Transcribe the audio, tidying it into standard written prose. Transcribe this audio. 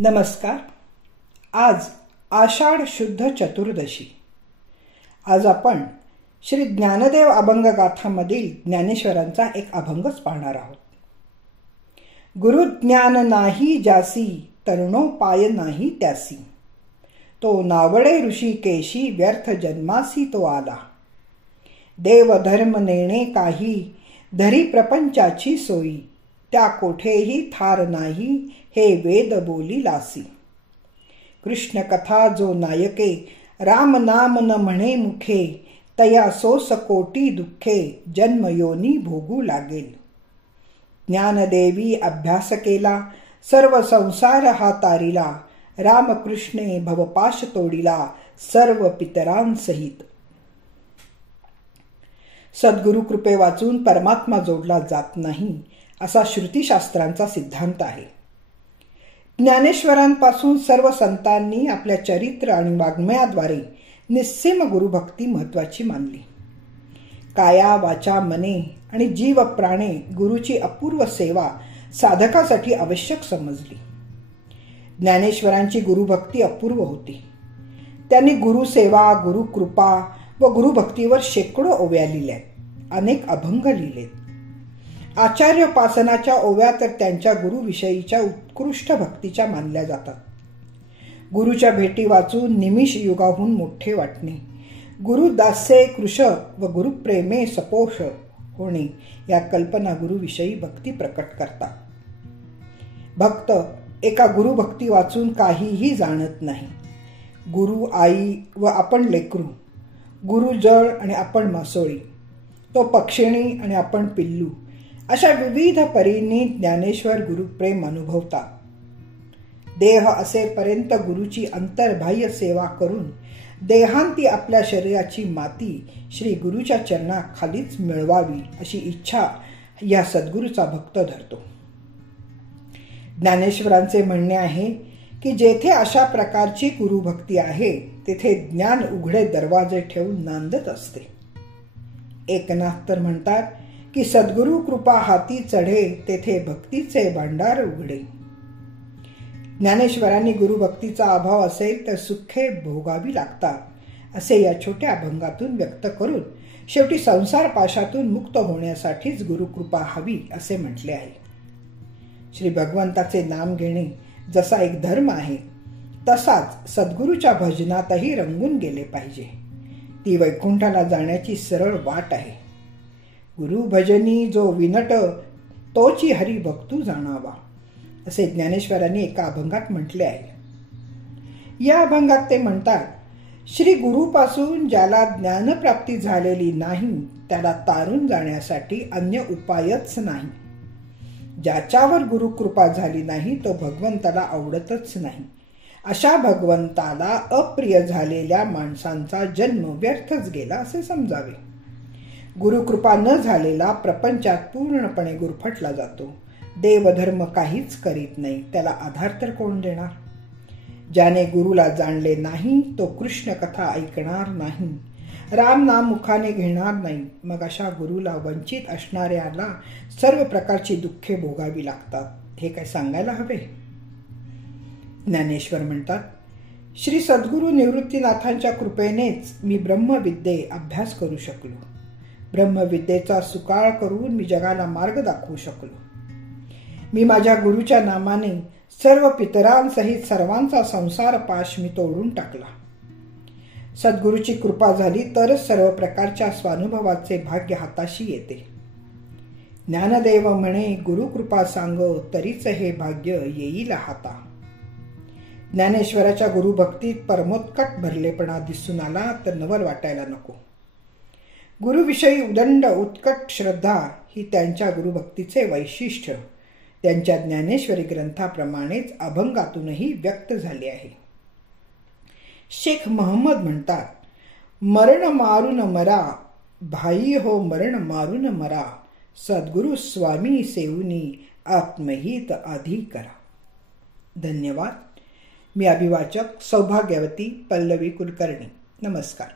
नमस्कार. आज आषाढ शुद्ध चतुर्दशी. आज आपण श्री ज्ञानदेव अभंगगाथामधील ज्ञानेश्वरांचा एक अभंगच पाहणार आहोत. गुरुज्ञान नाही ज्यासी तरुणोपाय नाही त्यासी, तो नावडे ऋषिकेशी व्यर्थ जन्मासी तो आला. देव धर्म नेणे काही धरी प्रपंचाची सोयी, त्या कोठेही थार नाही हे वेद बोली लासी. कृष्ण कथा जो नायके राम नाम न म्हणे मुखे, तया सोस कोटी दुःखे जन्मयोनी भोगू लागेल. ज्ञानदेवी अभ्यास केला सर्व संसार हा तारिला, रामकृष्णे भवपाश तोडिला सर्व पितरांसहित. सद्गुरु कृपे वाचून परमात्मा जोडला जात नाही असा श्रुतीशास्त्रांचा सिद्धांत आहे. ज्ञानेश्वरांपासून सर्व संतांनी आपल्या चरित्र आणि वाङ्मयाद्वारे निस्सीम गुरुभक्ती महत्वाची मानली. काया वाचा मने आणि जीव प्राणे गुरुची अपूर्व सेवा साधकासाठी आवश्यक समजली. ज्ञानेश्वरांची गुरुभक्ती अपूर्व होती. त्यांनी गुरुसेवा, गुरुकृपा व गुरुभक्तीवर शेकडो ओव्या लिहिल्या, अनेक अभंग लिहिलेत. आचार्योपासनाच्या ओव्या तर त्यांच्या गुरुविषयीच्या उत्कृष्ट भक्तीच्या मानल्या जातात. गुरुच्या भेटी वाचून निमिष युगाहून मोठे वाटणे, गुरुदास्ये कृश व गुरुप्रेमे सपोष होणे या कल्पना गुरुविषयी भक्ती प्रकट करतात. भक्त एका गुरुभक्ती वाचून काहीही जाणत नाही. गुरु आई व आपण लेकरू, गुरु जळ आणि आपण मासोळी, तो पक्षिणी आणि आपण पिल्लू, अशा विविध परींनी ज्ञानेश्वर गुरुप्रेम अनुभवतात. देह असेपर्यंत गुरुची अंतर्बाह्य सेवा करून देहांती आपल्या शरीराची माती श्री गुरुच्या चरणाखालीच मिळवावी अशी इच्छा या सद्गुरूचा भक्त धरतो. ज्ञानेश्वरांचे म्हणणे आहे की जेथे अशा प्रकारची गुरुभक्ती आहे तेथे ज्ञान उघडे दरवाजे ठेवून नांदत असते. एकनाथ तर म्हणतात की सद्गुरु कृपा हाती चढे तेथे भक्तीचे भांडार उघडे. ज्ञानेश्वरांनी गुरुभक्तीचा अभाव असेल तर सुखे भोगावी लागतात असे या छोट्या अभंगातून व्यक्त करून शेवटी संसार पाशातून मुक्त होण्यासाठीच गुरुकृपा हवी असे म्हटले आहे. श्री भगवंताचे नाम घेणे जसा एक धर्म आहे तसाच सद्गुरूच्या भजनातही रंगून गेले पाहिजे. ती वैकुंठाला जाण्याची सरळ वाट आहे. गुरु भजनी जो विनट तोची हरी भक्तू जाणावा असे ज्ञानेश्वरांनी एका अभंगात म्हटले आहे. या अभंगात ते म्हणतात, श्री गुरुपासून ज्याला ज्ञानप्राप्ती झालेली नाही त्याला तारून जाण्यासाठी अन्य उपायच नाही. ज्याच्यावर गुरुकृपा झाली नाही तो भगवंताला आवडतच नाही. अशा भगवंताला अप्रिय झालेल्या माणसांचा जन्म व्यर्थच गेला असे समजावे. गुरुकृपा न झालेला प्रपंचात पूर्णपणे गुरफटला जातो. देवधर्म काहीच करीत नाही, त्याला आधार तर कोण देणार. ज्याने गुरुला जाणले नाही तो कृष्ण कथा ऐकणार नाही, राम नाम मुखाने घेणार नाही. मग अशा गुरुला वंचित असणाऱ्याला सर्व प्रकारची दुःखे भोगावी लागतात. हे काय सांगायला हवे. ज्ञानेश्वर म्हणतात, श्री सद्गुरू निवृत्तीनाथांच्या कृपेनेच मी ब्रह्मविद्ये अभ्यास करू शकलो. ब्रह्मविद्येचा सुकाळ करून मी जगाला मार्ग दाखवू शकलो. मी माझ्या गुरुच्या नामाने सर्व पितरांसहित सर्वांचा संसार पाश मी तोडून टाकला. सद्गुरूची कृपा झाली तरच सर्व प्रकारच्या स्वानुभवाचे भाग्य हाताशी येते. ज्ञानदेव म्हणे गुरुकृपा सांग तरीच हे भाग्य येईल हाता. ज्ञानेश्वराच्या गुरुभक्तीत परमोत्कट भरलेपणा दिसून आला तर नवल वाटायला नको. गुरुविषयी उदंड उत्कट श्रद्धा ही त्यांच्या गुरुभक्तीचे वैशिष्ट्य त्यांच्या ज्ञानेश्वरी ग्रंथाप्रमाणेच अभंगातूनही व्यक्त झाले आहे. शेख महम्मद म्हणतात, मरण मारून मरा भाई हो, मरण मारून मरा, सद्गुरु स्वामी सेवनी आत्महित आधी करा. धन्यवाद. मी अभिवाचक सौभाग्यवती पल्लवी कुलकर्णी. नमस्कार.